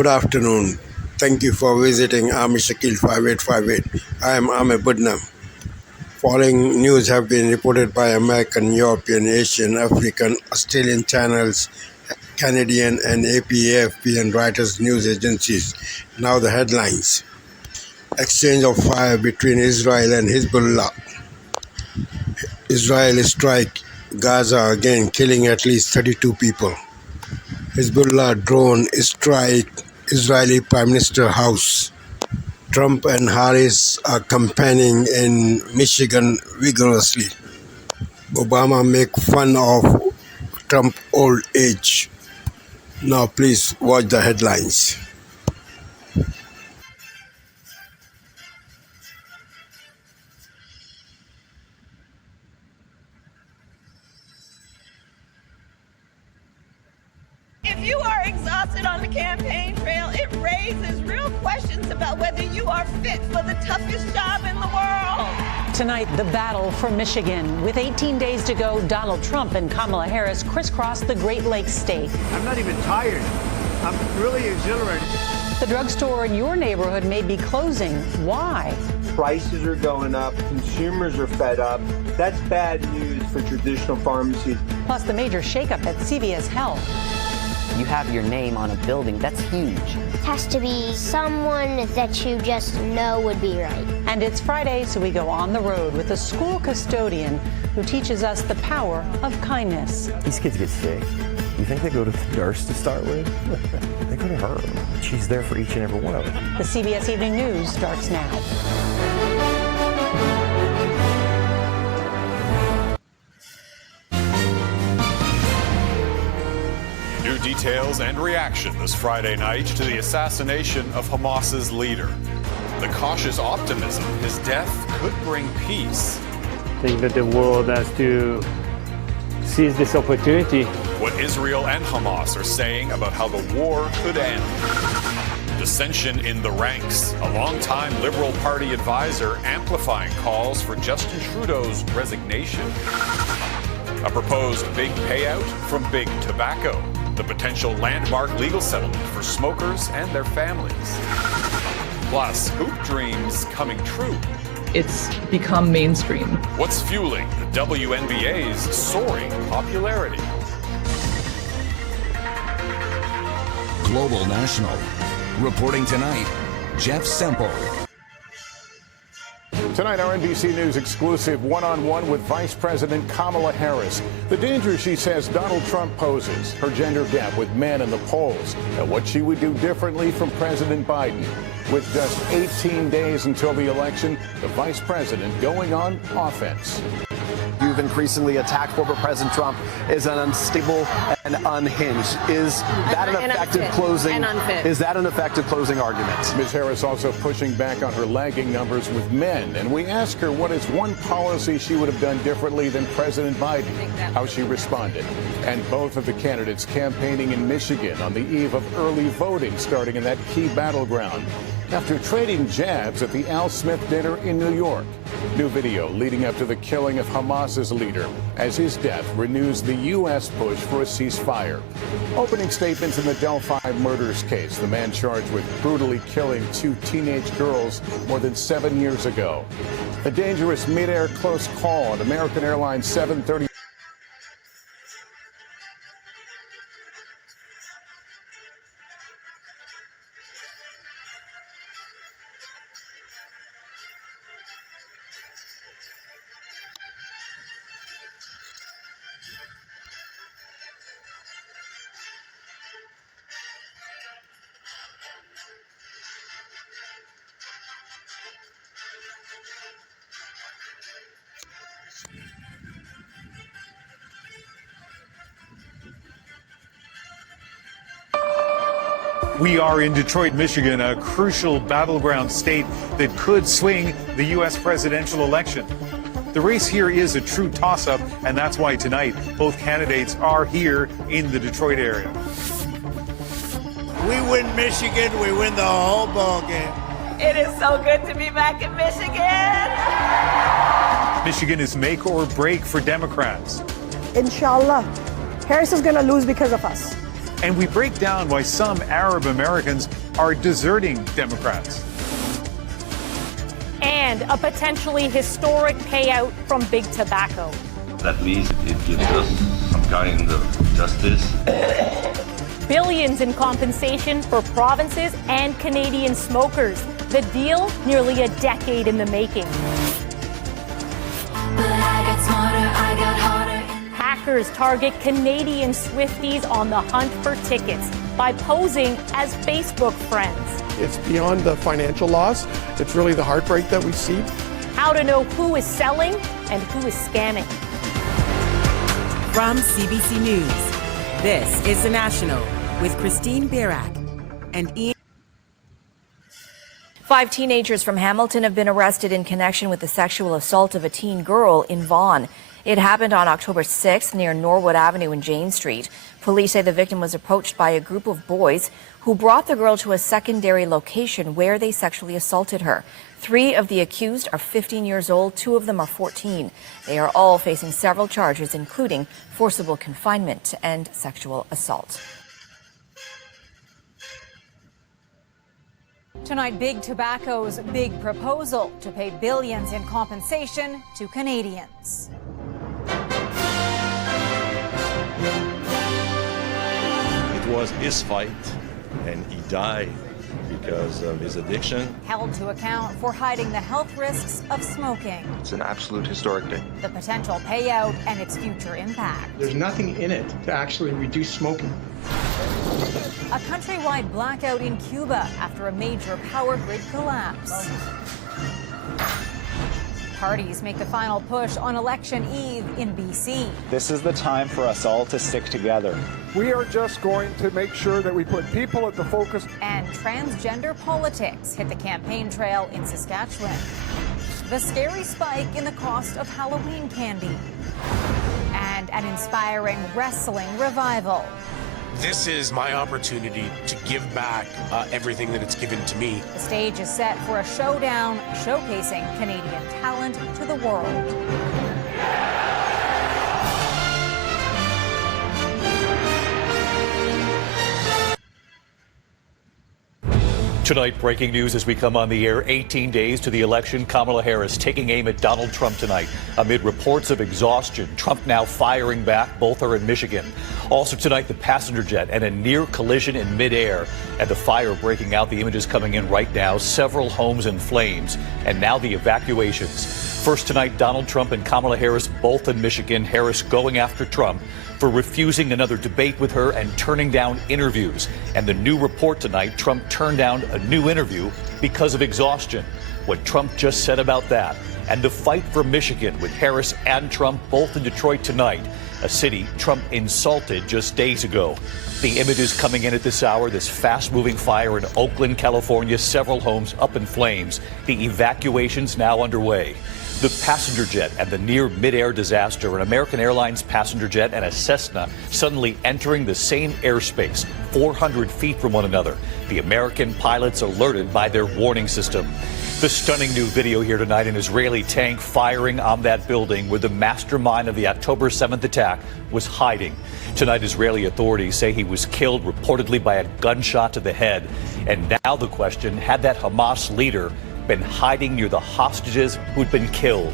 Good afternoon. Thank you for visiting Army Shakil 5858. I am Ame Budnam. Following news have been reported by American, European, Asian, African, Australian channels, Canadian and APAFP and Reuters news agencies. Now the headlines. Exchange of fire between Israel and Hezbollah. Israel strike Gaza again, killing at least 32 people. Hezbollah drone strike Israeli Prime Minister house. Trump and Harris are campaigning in Michigan vigorously. Obama make fun of Trump old age. Now please watch the headlines. If you are exhausted on the campaign trail, it raises real questions about whether you are fit for the toughest job in the world. Tonight, the battle for Michigan. With 18 days to go, Donald Trump and Kamala Harris crisscross the Great Lakes state. I'm not even tired. I'm really exhilarated. The drugstore in your neighborhood may be closing. Why? Prices are going up. Consumers are fed up. That's bad news for traditional pharmacies. Plus, the major shakeup at CVS Health. You have your name on a building. That's huge. It has to be someone that you just know would be right. And it's Friday, so we go on the road with a school custodian who teaches us the power of kindness. These kids get sick. You think they go to the nurse to start with? They go to her. She's there for each and every one of them. The CBS Evening News starts now. New details and reaction this Friday night to the assassination of Hamas's leader. The cautious optimism his death could bring peace. I think that the world has to seize this opportunity. What Israel and Hamas are saying about how the war could end. Dissension in the ranks. A longtime Liberal Party advisor amplifying calls for Justin Trudeau's resignation. A proposed big payout from Big Tobacco. The potential landmark legal settlement for smokers and their families. Plus, hoop dreams coming true. It's become mainstream. What's fueling the WNBA's soaring popularity? Global National. Reporting tonight, Jeff Semple. Tonight, our NBC News exclusive one-on-one with Vice President Kamala Harris. The danger she says Donald Trump poses, her gender gap with men in the polls, and what she would do differently from President Biden. With just 18 days until the election, the vice president going on offense. You've increasingly attacked former President Trump as an unstable and unhinged. Is that an effective closing? Is that an effective closing argument? Ms. Harris also pushing back on her lagging numbers with men, and we ask her what is one policy she would have done differently than President Biden, how she responded. And both of the candidates campaigning in Michigan on the eve of early voting starting in that key battleground. After trading jabs at the Al Smith dinner in New York. New video leading up to the killing of Hamas's leader as his death renews the U.S. push for a ceasefire. Opening statements in the Delphi murders case, the man charged with brutally killing two teenage girls more than 7 years ago. A dangerous mid-air close call on American Airlines 730. We are in Detroit, Michigan, a crucial battleground state that could swing the U.S. presidential election. The race here is a true toss-up, and that's why tonight both candidates are here in the Detroit area. We win Michigan, we win the whole ball game. It is so good to be back in Michigan. Michigan is make or break for Democrats. Inshallah, Harris is going to lose because of us. And we break down why some Arab Americans are deserting Democrats. And a potentially historic payout from Big Tobacco. That means it gives us some kind of justice. Billions in compensation for provinces and Canadian smokers. The deal, nearly a decade in the making. Hackers target Canadian Swifties on the hunt for tickets by posing as Facebook friends. It's beyond the financial loss. It's really the heartbreak that we see. How to know who is selling and who is scamming. From CBC News, this is The National with Christine Birak and Ian. 5 teenagers from Hamilton have been arrested in connection with the sexual assault of a teen girl in Vaughan. It happened on October 6th near Norwood Avenue and Jane Street. Police say the victim was approached by a group of boys who brought the girl to a secondary location where they sexually assaulted her. 3 of the accused are 15 years old, 2 of them are 14. They are all facing several charges, including forcible confinement and sexual assault. Tonight, Big Tobacco's big proposal to pay billions in compensation to Canadians. It was his fight, and he died because of his addiction. Held to account for hiding the health risks of smoking. It's an absolute historic day. The potential payout and its future impact. There's nothing in it to actually reduce smoking. A countrywide blackout in Cuba after a major power grid collapse. Parties make the final push on election eve in BC. This is the time for us all to stick together. We are just going to make sure that we put people at the focus. And transgender politics hit the campaign trail in Saskatchewan. The scary spike in the cost of Halloween candy. And an inspiring wrestling revival. This is my opportunity to give back everything that it's given to me. The stage is set for a showdown showcasing Canadian talent to the world. Tonight, breaking news as we come on the air. 18 days to the election. Kamala Harris taking aim at Donald Trump tonight amid reports of exhaustion. Trump now firing back. Both are in Michigan. Also tonight, the passenger jet and a near collision in midair and the fire breaking out. The images coming in right now. Several homes in flames and now the evacuations. First tonight, Donald Trump and Kamala Harris both in Michigan. Harris going after Trump for refusing another debate with her and turning down interviews. And the new report tonight, Trump turned down a new interview because of exhaustion. What Trump just said about that. And the fight for Michigan with Harris and Trump both in Detroit tonight, a city Trump insulted just days ago. The images coming in at this hour, this fast-moving fire in Oakland, California, several homes up in flames. The evacuations now underway. The passenger jet and the near midair disaster, an American Airlines passenger jet and a Cessna suddenly entering the same airspace, 400 feet from one another. The American pilots alerted by their warning system. The stunning new video here tonight, an Israeli tank firing on that building where the mastermind of the October 7th attack was hiding. Tonight, Israeli authorities say he was killed reportedly by a gunshot to the head. And now the question, had that Hamas leader been hiding near the hostages who'd been killed?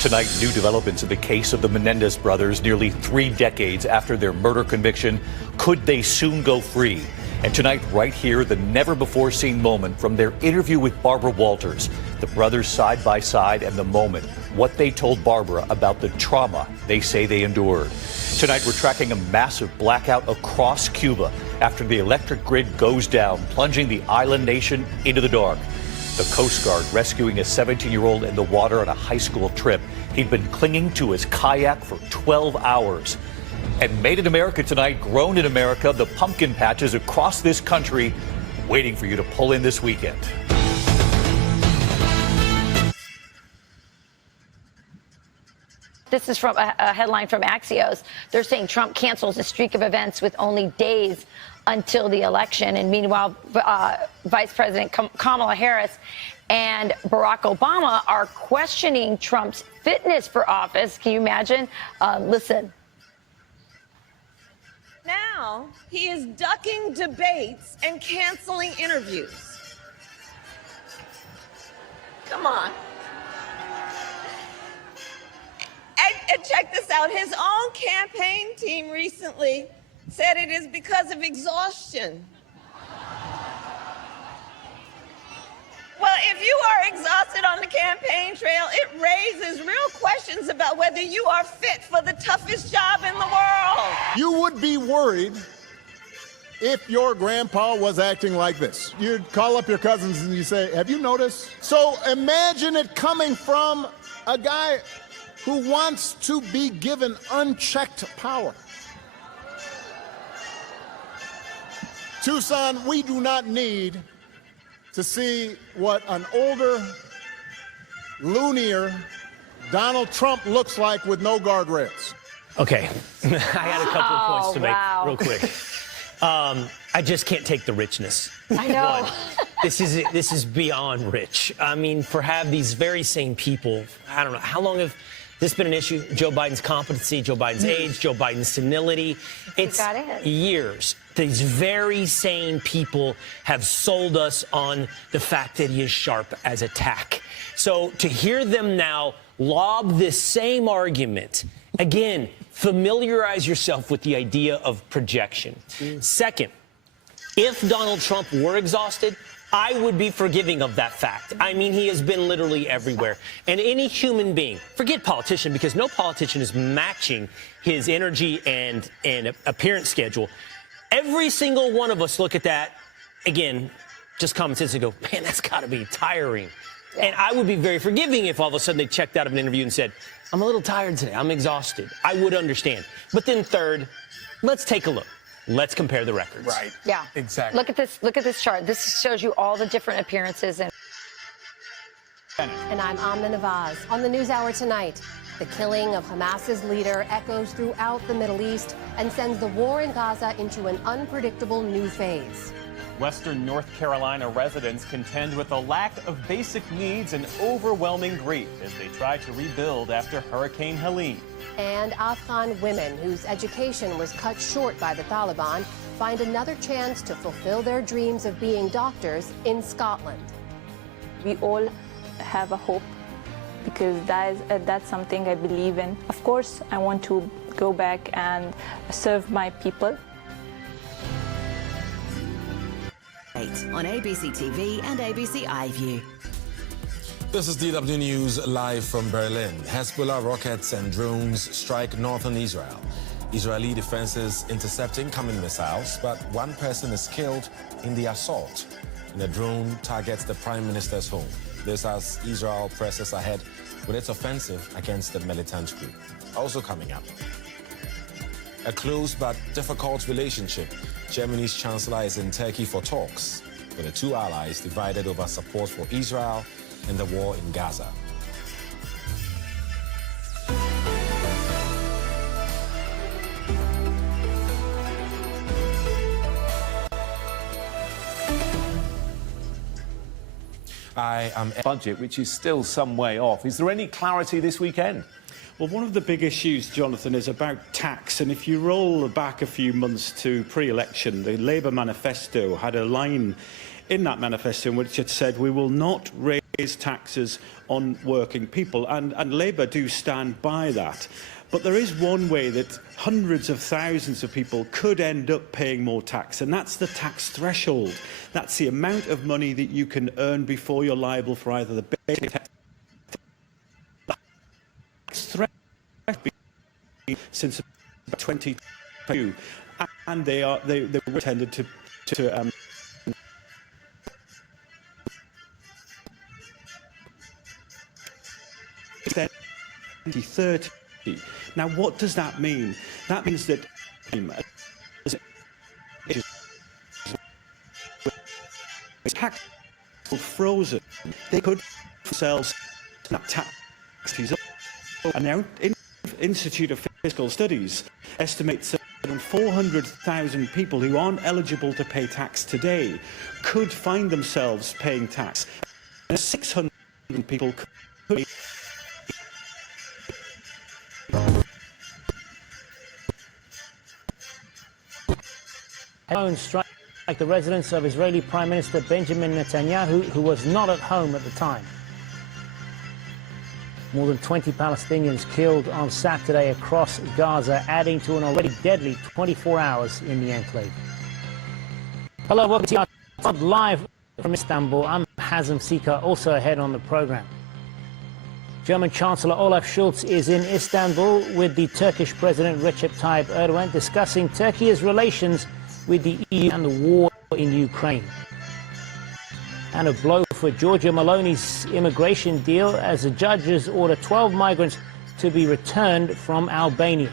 Tonight, new developments in the case of the Menendez brothers nearly 3 decades after their murder conviction. Could they soon go free? And tonight, right here, the never-before-seen moment from their interview with Barbara Walters. The brothers side by side and the moment, what they told Barbara about the trauma they say they endured. Tonight, we're tracking a massive blackout across Cuba after the electric grid goes down, plunging the island nation into the dark. The Coast Guard rescuing a 17-year-old in the water on a high school trip. He'd been clinging to his kayak for 12 hours. And made in America tonight, grown in America, the pumpkin patches across this country waiting for you to pull in this weekend. This is from a headline from Axios. They're saying Trump cancels a streak of events with only days until the election. And meanwhile, Vice President Kamala Harris and Barack Obama are questioning Trump's fitness for office. Can you imagine? Listen. Now. now, he is ducking debates and canceling interviews. Come on. And check this out. His own campaign team recently said it is because of exhaustion. Well, if you are exhausted on the campaign trail, it raises real questions about whether you are fit for the toughest job in the world. You would be worried if your grandpa was acting like this. You'd call up your cousins and you say, have you noticed? So imagine it coming from a guy who wants to be given unchecked power. Tucson, we do not need to see what an older, loonier Donald Trump looks like with no guardrails. Okay, I had a couple of points to make real quick. I just can't take the richness. I know. This is beyond rich. I mean, have these very same people, I don't know, how long have this been an issue? Joe Biden's competency, Joe Biden's age, Joe Biden's senility. It's years. These very same people have sold us on the fact that he is sharp as a tack. So to hear them now lob this same argument, again, familiarize yourself with the idea of projection. Second, if Donald Trump were exhausted, I would be forgiving of that fact. I mean, he has been literally everywhere. And any human being, forget politician, because no politician is matching his energy and appearance schedule. Every single one of us look at that, again, just common sense and go, man, that's got to be tiring. And I would be very forgiving if all of a sudden they checked out of an interview and said, I'm a little tired today, I'm exhausted. I would understand. But then third, let's take a look. Let's compare the records. Right. Yeah. Exactly. Look at this chart. This shows you all the different appearances and I'm Amna Nawaz. On the NewsHour tonight, the killing of Hamas's leader echoes throughout the Middle East and sends the war in Gaza into an unpredictable new phase. Western North Carolina residents contend with a lack of basic needs and overwhelming grief as they try to rebuild after Hurricane Helene. And Afghan women whose education was cut short by the Taliban find another chance to fulfill their dreams of being doctors in Scotland. We all have a hope because that's something I believe in. Of course, I want to go back and serve my people. On ABC TV and ABC iView. This is DW News live from Berlin. Hezbollah rockets and drones strike northern Israel. Israeli defenses intercepting incoming missiles, but one person is killed in the assault. And a drone targets the prime minister's home. This as Israel presses ahead with its offensive against the militant group. Also coming up, a close but difficult relationship. Germany's chancellor is in Turkey for talks, with the two allies divided over support for Israel and the war in Gaza. I am budget, which is still some way off. Is there any clarity this weekend? Well, one of the big issues, Jonathan, is about tax. And if you roll back a few months to pre-election, the Labour manifesto had a line in that manifesto in which it said, we will not raise taxes on working people. And Labour do stand by that. But there is one way that hundreds of thousands of people could end up paying more tax, and that's the tax threshold. That's the amount of money that you can earn before you're liable for either the basic tax threshold since 2022, and they were intended to 2030. Now, what does that mean? That means that tax frozen. They could themselves tax. And now, Institute of Fiscal Studies estimates that 400,000 people who aren't eligible to pay tax today could find themselves paying tax. And 600 people could. drone strike the residence of Israeli Prime Minister Benjamin Netanyahu, who was not at home at the time. More than 20 Palestinians killed on Saturday across Gaza, adding to an already deadly 24 hours in the enclave. Hello, welcome to our live from Istanbul. I'm Hazem Sika, also ahead on the program. German Chancellor Olaf Scholz is in Istanbul with the Turkish President Recep Tayyip Erdogan discussing Turkey's relations with the EU and the war in Ukraine. And a blow for Giorgia Meloni's immigration deal as the judges order 12 migrants to be returned from Albania.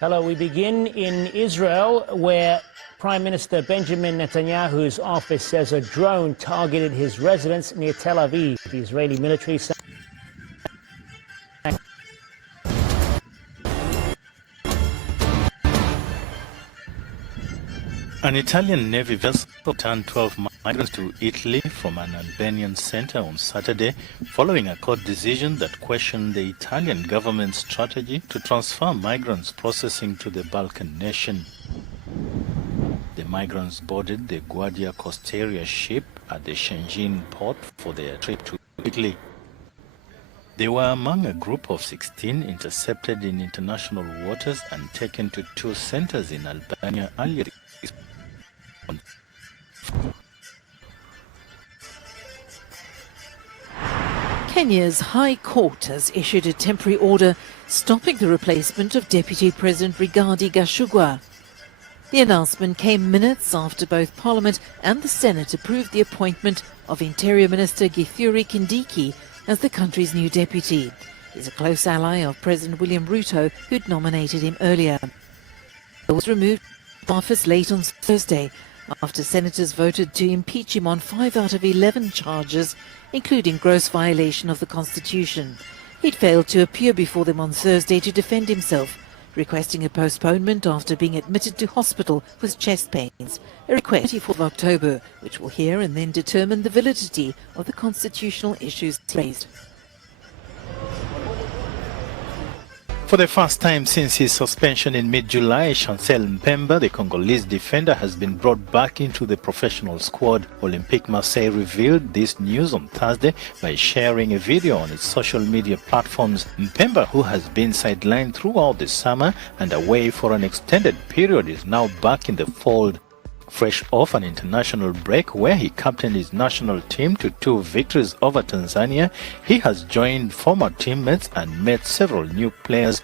Hello, we begin in Israel, where Prime Minister Benjamin Netanyahu's office says a drone targeted his residence near Tel Aviv. The Israeli military said an Italian Navy vessel returned 12 migrants to Italy from an Albanian center on Saturday, following a court decision that questioned the Italian government's strategy to transfer migrants processing to the Balkan nation. The migrants boarded the Guardia Costiera ship at the Shenzhen port for their trip to Italy. They were among a group of 16 intercepted in international waters and taken to 2 centers in Albania earlier this month. Kenya's High Court has issued a temporary order stopping the replacement of Deputy President Rigathi Gachagua. The announcement came minutes after both Parliament and the Senate approved the appointment of Interior Minister Githure Kindiki as the country's new deputy. He's a close ally of President William Ruto, who'd nominated him earlier. He was removed from office late on Thursday after senators voted to impeach him on 5 out of 11 charges, including gross violation of the Constitution. He'd failed to appear before them on Thursday to defend himself, requesting a postponement after being admitted to hospital with chest pains, a request 24th of October, which will hear and then determine the validity of the constitutional issues raised. For the first time since his suspension in mid-July, Chancel Mpemba, the Congolese defender, has been brought back into the professional squad. Olympique Marseille revealed this news on Thursday by sharing a video on its social media platforms. Mpemba, who has been sidelined throughout the summer and away for an extended period, is now back in the fold. Fresh off an international break where he captained his national team to 2 victories over Tanzania, he has joined former teammates and met several new players.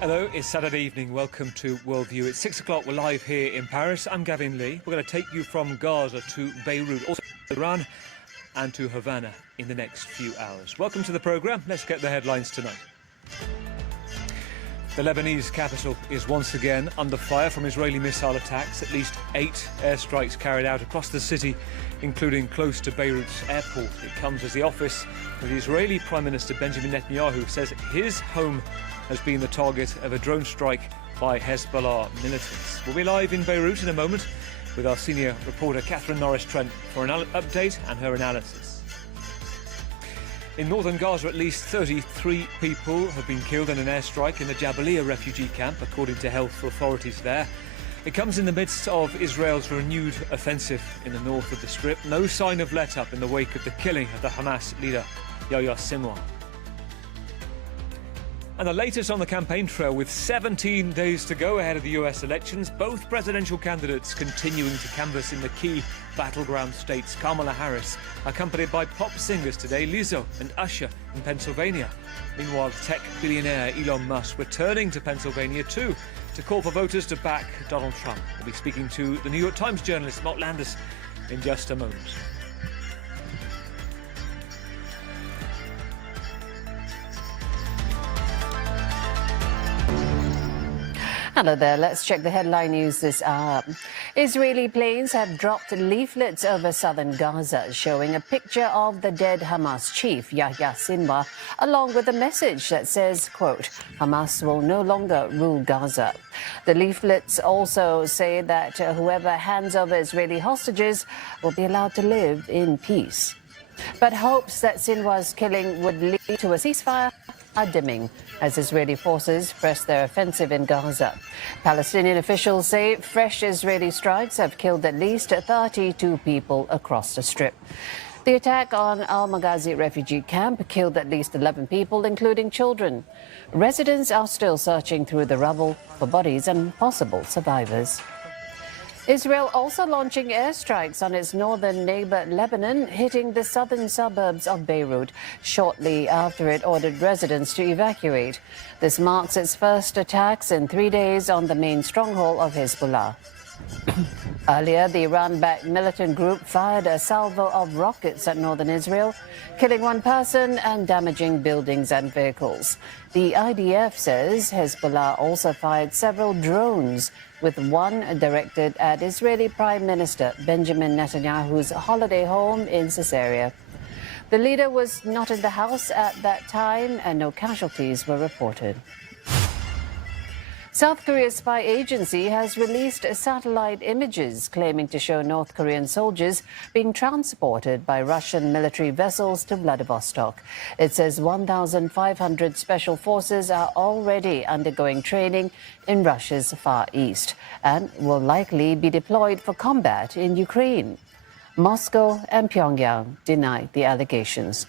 Hello, it's Saturday evening. Welcome to Worldview. It's 6 o'clock. We're live here in Paris. I'm Gavin Lee. We're going to take you from Gaza to Beirut, also to Iran, and to Havana in the next few hours. Welcome to the programme. Let's get the headlines tonight. The Lebanese capital is once again under fire from Israeli missile attacks. At least 8 airstrikes carried out across the city, including close to Beirut's airport. It comes as the office of the Israeli Prime Minister Benjamin Netanyahu says his home has been the target of a drone strike by Hezbollah militants. We'll be live in Beirut in a moment with our senior reporter Catherine Norris-Trent for an update and her analysis. In northern Gaza, at least 33 people have been killed in an airstrike in the Jabalia refugee camp, according to health authorities there. It comes in the midst of Israel's renewed offensive in the north of the Strip. No sign of let-up in the wake of the killing of the Hamas leader, Yahya Sinwar. And the latest on the campaign trail, with 17 days to go ahead of the US elections, both presidential candidates continuing to canvass in the key battleground states. Kamala Harris, accompanied by pop singers today, Lizzo and Usher in Pennsylvania. Meanwhile, tech billionaire Elon Musk returning to Pennsylvania too to call for voters to back Donald Trump. We'll be speaking to the New York Times journalist Mark Landis in just a moment. Hello there. Let's check the headline news this hour. Israeli planes have dropped leaflets over southern Gaza showing a picture of the dead Hamas chief, Yahya Sinwar, along with a message that says, quote, Hamas will no longer rule Gaza. The leaflets also say that whoever hands over Israeli hostages will be allowed to live in peace. But hopes that Sinwar's killing would lead to a ceasefire are dimming as Israeli forces press their offensive in Gaza. Palestinian officials say fresh Israeli strikes have killed at least 32 people across the Strip. The attack on Al-Maghazi refugee camp killed at least 11 people, including children. Residents are still searching through the rubble for bodies and possible survivors. Israel also launching airstrikes on its northern neighbor Lebanon, hitting the southern suburbs of Beirut shortly after it ordered residents to evacuate. This marks its first attacks in 3 days on the main stronghold of Hezbollah. Earlier, the Iran-backed militant group fired a salvo of rockets at northern Israel, killing one person and damaging buildings and vehicles. The IDF says Hezbollah also fired several drones, with one directed at Israeli Prime Minister Benjamin Netanyahu's holiday home in Caesarea. The leader was not in the house at that time, and no casualties were reported. South Korea's spy agency has released satellite images claiming to show North Korean soldiers being transported by Russian military vessels to Vladivostok. It says 1,500 special forces are already undergoing training in Russia's Far East and will likely be deployed for combat in Ukraine. Moscow and Pyongyang deny the allegations.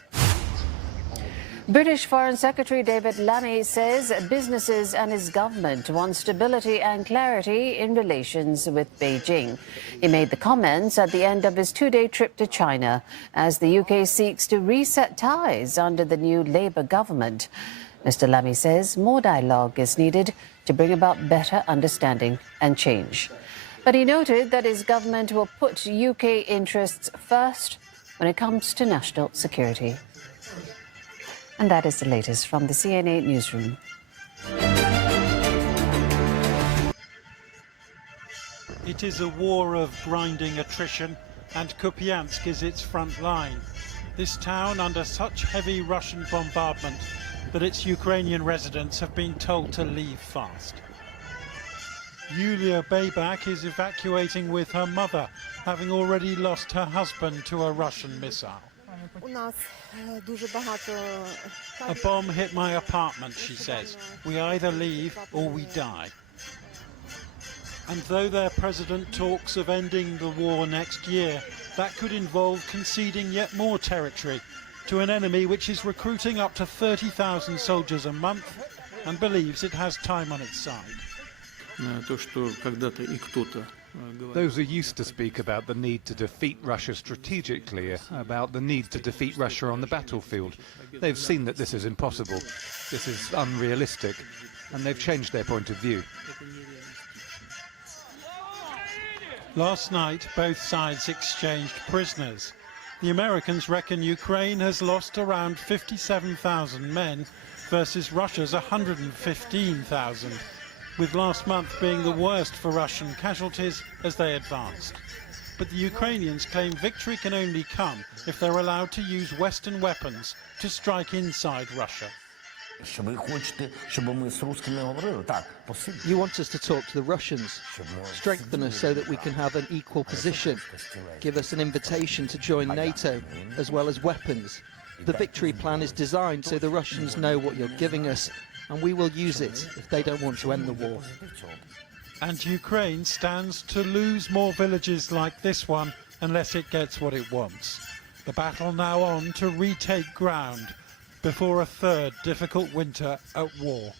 British Foreign Secretary David Lammy says businesses and his government want stability and clarity in relations with Beijing. He made the comments at the end of his two-day trip to China as the UK seeks to reset ties under the new Labour government. Mr. Lammy says more dialogue is needed to bring about better understanding and change. But he noted that his government will put UK interests first when it comes to national security. And that is the latest from the CNA newsroom. It is a war of grinding attrition, and Kupiansk is its front line. This town under such heavy Russian bombardment that its Ukrainian residents have been told to leave fast. Yulia Baybak is evacuating with her mother, having already lost her husband to a Russian missile. A bomb hit my apartment, she says. We either leave or we die. And though their president talks of ending the war next year, that could involve conceding yet more territory to an enemy which is recruiting up to 30,000 soldiers a month and believes it has time on its side. Those who used to speak about the need to defeat Russia strategically, about the need to defeat Russia on the battlefield, they've seen that this is impossible, this is unrealistic, and they've changed their point of view. Last night, both sides exchanged prisoners. The Americans reckon Ukraine has lost around 57,000 men versus Russia's 115,000. with last month being the worst for Russian casualties as they advanced. But the Ukrainians claim victory can only come if they're allowed to use Western weapons to strike inside Russia. You want us to talk to the Russians, strengthen us so that we can have an equal position, give us an invitation to join NATO, as well as weapons. The victory plan is designed so the Russians know what you're giving us, and we will use it if they don't want to end the war. And Ukraine stands to lose more villages like this one unless it gets what it wants. The battle now on to retake ground before a third difficult winter at war.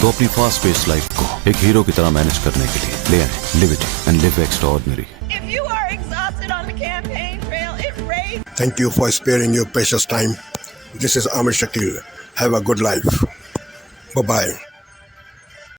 तो अपनी fast pace life को एक hero की तरह manage करने के लिए ले आए live it and live extraordinary. If you are exhausted on the campaign trail, it raised. Thank you for sparing your precious time. This is Amir Shakil. Have a good life. Bye-bye.